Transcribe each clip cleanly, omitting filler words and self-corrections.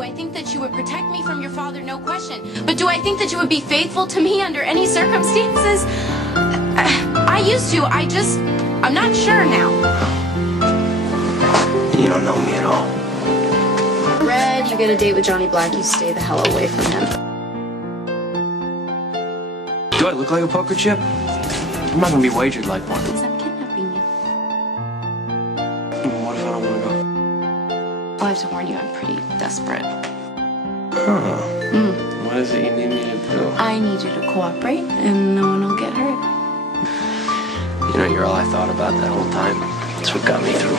Do I think that you would protect me from your father? No question. But do I think that you would be faithful to me under any circumstances? I used to. I'm not sure now. You don't know me at all. Red, you get a date with Johnny Black, you stay the hell away from him. Do I look like a poker chip? I'm not gonna be wagered like one. Because I'm kidnapping you. What if I don't wanna go? Well, I have to warn you, I'm pretty desperate. Huh. What is it you need me to do? I need you to cooperate, and no one will get hurt. You know, you're all I thought about that whole time. That's what got me through.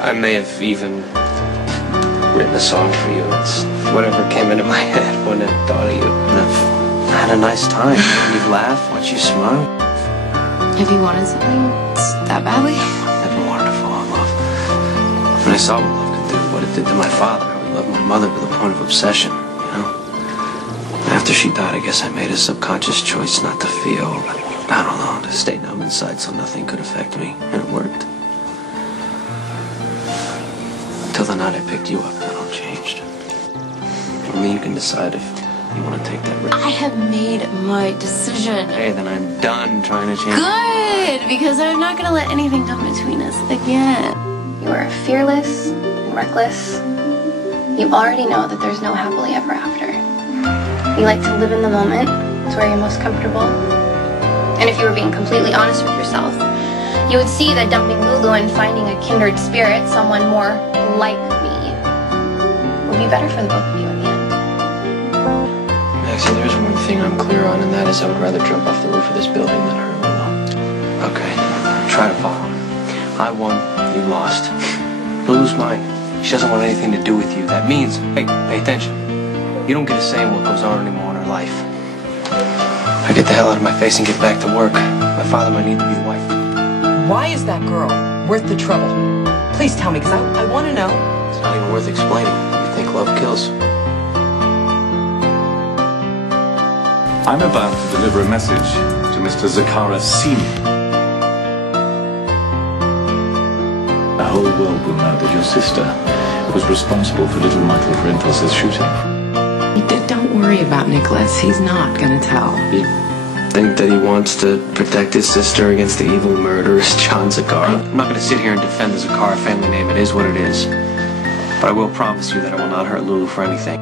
I may have even written a song for you. It's whatever came into my head when I thought of you. And I've had a nice time. You laugh, watch you smile. Have you wanted something that badly? I never wanted to fall in love. When I saw what love could do, what it did to my father, I would love my mother to the point of obsession, you know? After she died, I guess I made a subconscious choice not to feel, I don't know, to stay numb inside so nothing could affect me, and it worked. Until the night I picked you up, that all changed. Only you can decide if you want to take that risk. I have made my decision. Hey, then I'm done trying to change. Good, because I'm not going to let anything come between us again. You are fearless and reckless. You already know that there's no happily ever after. You like to live in the moment. It's where you're most comfortable. And if you were being completely honest with yourself, you would see that dumping Lulu and finding a kindred spirit, someone more like me, would be better for the both of you in the end. Maxie, there's one thing I'm clear on, and that is I would rather jump off the roof of this building than hurt Lulu. Okay, try to follow. I won, you lost. Lulu's mine. She doesn't want anything to do with you. That means, hey, pay attention. You don't get a say in what goes on anymore in her life. I get the hell out of my face and get back to work. My father might need to be the wife. Why is that girl worth the trouble? Please tell me, because I want to know. It's not even worth explaining. You think love kills? I'm about to deliver a message to Mr. Zacchara Sr. The whole world will know that your sister was responsible for little Michael Frentos's shooting. Don't worry about Nicholas. He's not going to tell. You think that he wants to protect his sister against the evil murderous John Zacchara? I'm not going to sit here and defend the Zacchara family name. It is what it is. But I will promise you that I will not hurt Lulu for anything.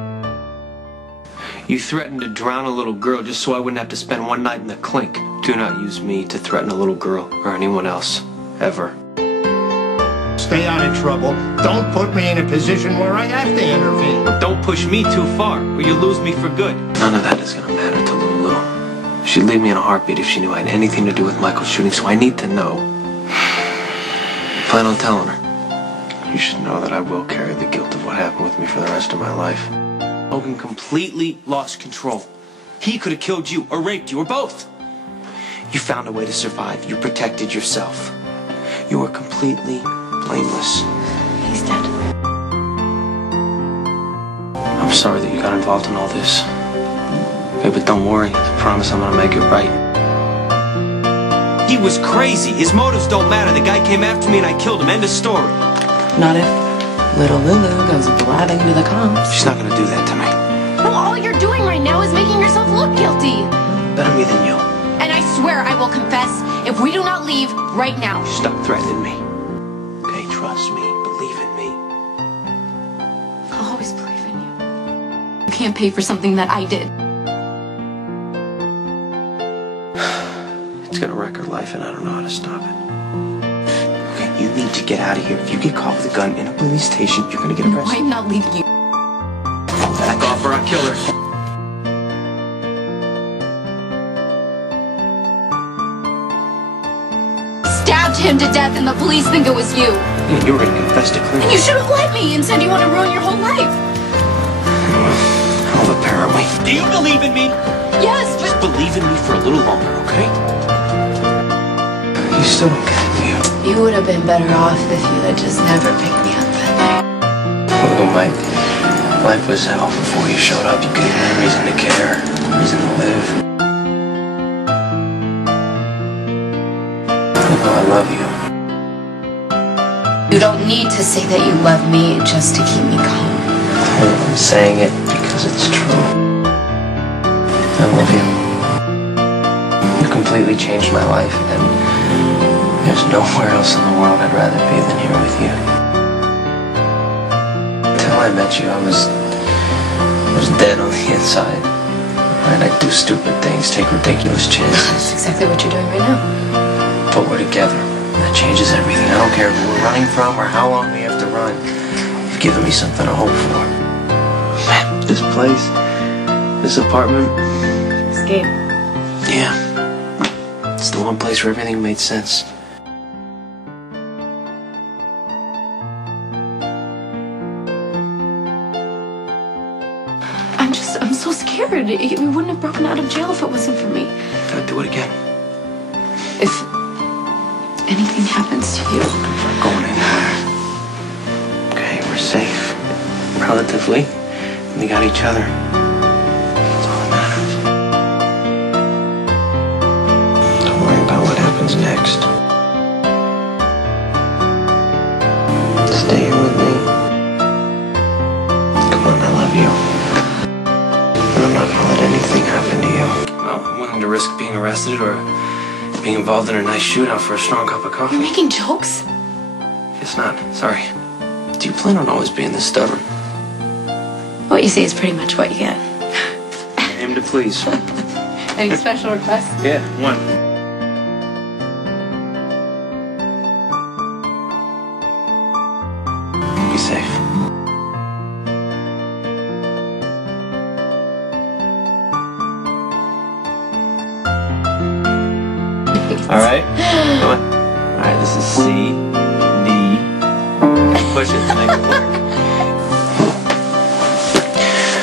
You threatened to drown a little girl just so I wouldn't have to spend one night in the clink. Do not use me to threaten a little girl or anyone else. Ever. Stay out of trouble. Don't put me in a position where I have to intervene. Don't push me too far, or you lose me for good. None of that is going to matter to Lulu. She'd leave me in a heartbeat if she knew I had anything to do with Michael's shooting, so I need to know. Plan on telling her. You should know that I will carry the guilt of what happened with me for the rest of my life. Logan completely lost control. He could have killed you, or raped you, or both. You found a way to survive. You protected yourself. You were completely blameless. He's dead. I'm sorry that you got involved in all this. Okay, but don't worry. I promise I'm gonna make it right. He was crazy. His motives don't matter. The guy came after me and I killed him. End of story. Not if little Lulu goes blabbing to the cops. She's not gonna do that to me. Well, all you're doing right now is making yourself look guilty. Better me than you. And I swear I will confess if we do not leave right now. Stop threatening me. Okay, trust me. Believe in me. I'll always believe in you. You can't pay for something that I did. It's gonna wreck her life and I don't know how to stop it. Okay, you need to get out of here. If you get caught with a gun in a police station, you're gonna get arrested. I'm not leaving you. Back off or I'll kill her. Stabbed him to death and the police think it was you. Yeah, you were gonna confess to clean. And you should have let me. Instead you want to ruin your whole life. Well, apparently. Do you believe in me? Yes, but... Just believe in me for a little longer, okay? You still don't get me. You would have been better off if you had just never picked me up that night. Well, Mike, life was hell before you showed up. You gave me a reason to care, a reason to live. Well, I love you. You don't need to say that you love me just to keep me calm. I'm saying it because it's true. I love you. You completely changed my life, and there's nowhere else in the world I'd rather be than here with you. Until I met you, I was dead on the inside. Right? I'd do stupid things, take ridiculous chances. That's exactly what you're doing right now. But we're together. That changes everything. I don't care who we're running from or how long we have to run. You've given me something to hope for. Man, this place, this apartment. Escape. Yeah. It's the one place where everything made sense. I'm so scared. We wouldn't have broken out of jail if it wasn't for me. I'd do it again. If anything happens to you. I'm not going anywhere. Okay, we're safe. Relatively. And we got each other. That's all that matters. Don't worry about what happens next. Stay here with me. Come on, I love you. And I'm not gonna let anything happen to you. Well, I'm willing to risk being arrested or being involved in a nice shootout for a strong cup of coffee. You're making jokes? It's not. Sorry. Do you plan on always being this stubborn? What you say is pretty much what you get. Aim to please. Any special requests? Yeah, one. Be safe. All right. Come on. All right. This is C, D. Push it to make it work.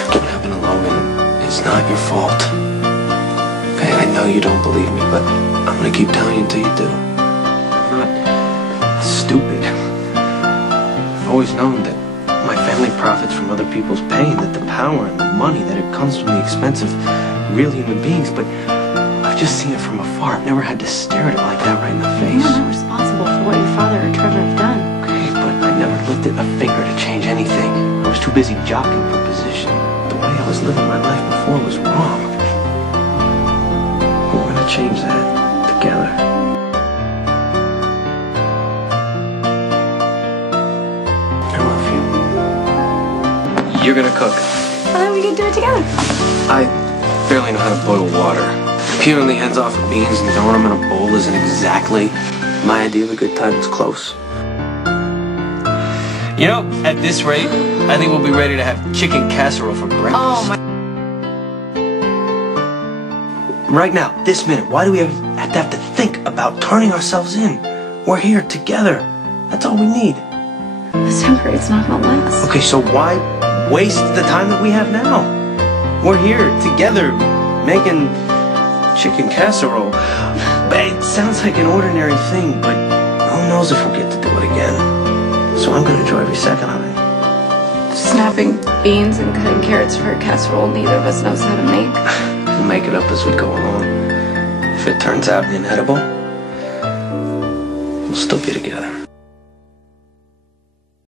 What happened to Logan is not your fault. Okay, I know you don't believe me, but I'm gonna keep telling you until you do. I'm not stupid. I've always known that my family profits from other people's pain, that the power and the money, that it comes from the expense of real human beings, but I've just seen it from afar. I've never had to stare at it like that right in the face. You're not responsible for what your father or Trevor have done. Okay, but I never lifted a finger to change anything. I was too busy jockeying for position. The way I was living my life before was wrong. We're gonna change that together. I love you. You're gonna cook. Well, then we can do it together. I barely know how to boil water. Peeling the ends off of beans and throwing them in a bowl isn't exactly my idea of a good time. It's close. You know, at this rate, I think we'll be ready to have chicken casserole for breakfast. Oh my. Right now, this minute, why do we have to think about turning ourselves in? We're here together. That's all we need. This temporary, it's not gonna last. Okay, so why waste the time that we have now? We're here together making chicken casserole. It sounds like an ordinary thing, but who knows if we'll get to do it again. So I'm gonna enjoy every second of it. Snapping beans and cutting carrots for a casserole neither of us knows how to make. We'll make it up as we go along. If it turns out inedible, we'll still be together.